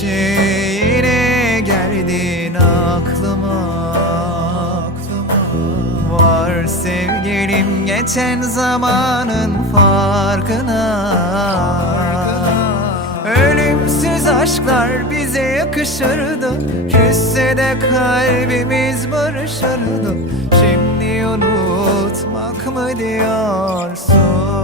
gece yine geldin aklıma. Var sevgilim geçen zamanın farkına. Ölümsüz aşklar bize yakışırdı. Küsse de kalbimiz barışırdı. Şimdi unutmak mı diyorsun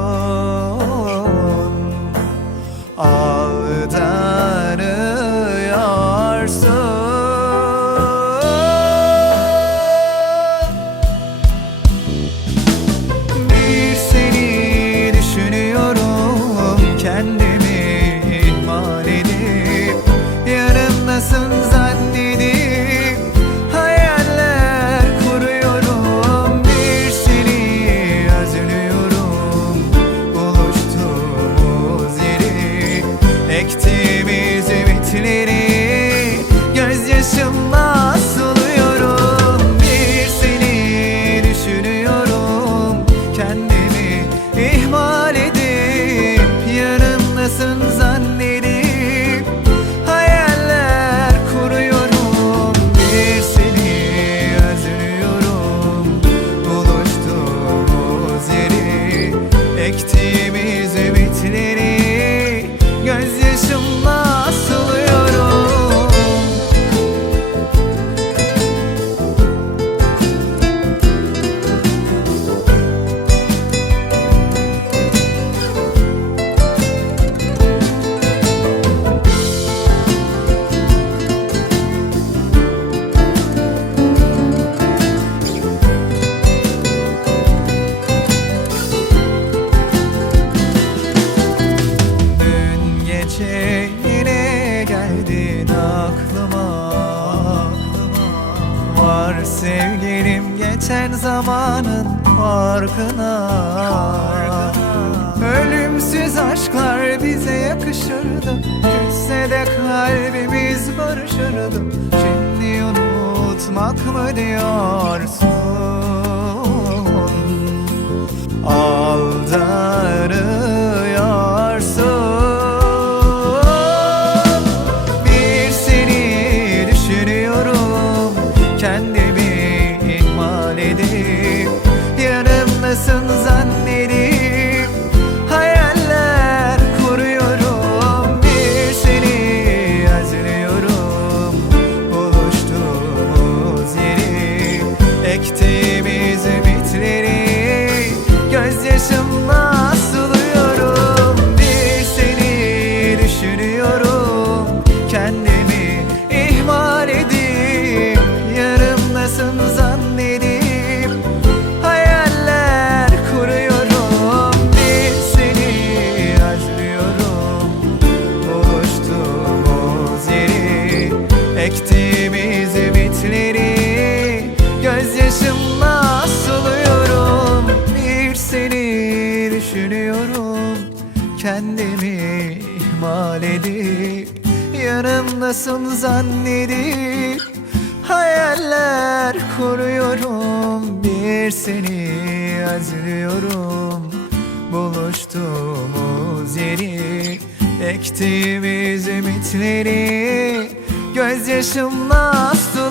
Gece yine geldin aklıma. Var sevgilim geçen zamanın farkına. Ölümsüz aşklar bize yakışırdı. Küsse de kalbimiz barışırdı. Şimdi unutmak mı diyorsun Ektiğimiz ümitleri edip Yanımdasın zannedip Hayaller kuruyorum Bir seni özlüyorum Buluştuğumuz yeri Ektiğimiz ümitleri Gözyaşımla seni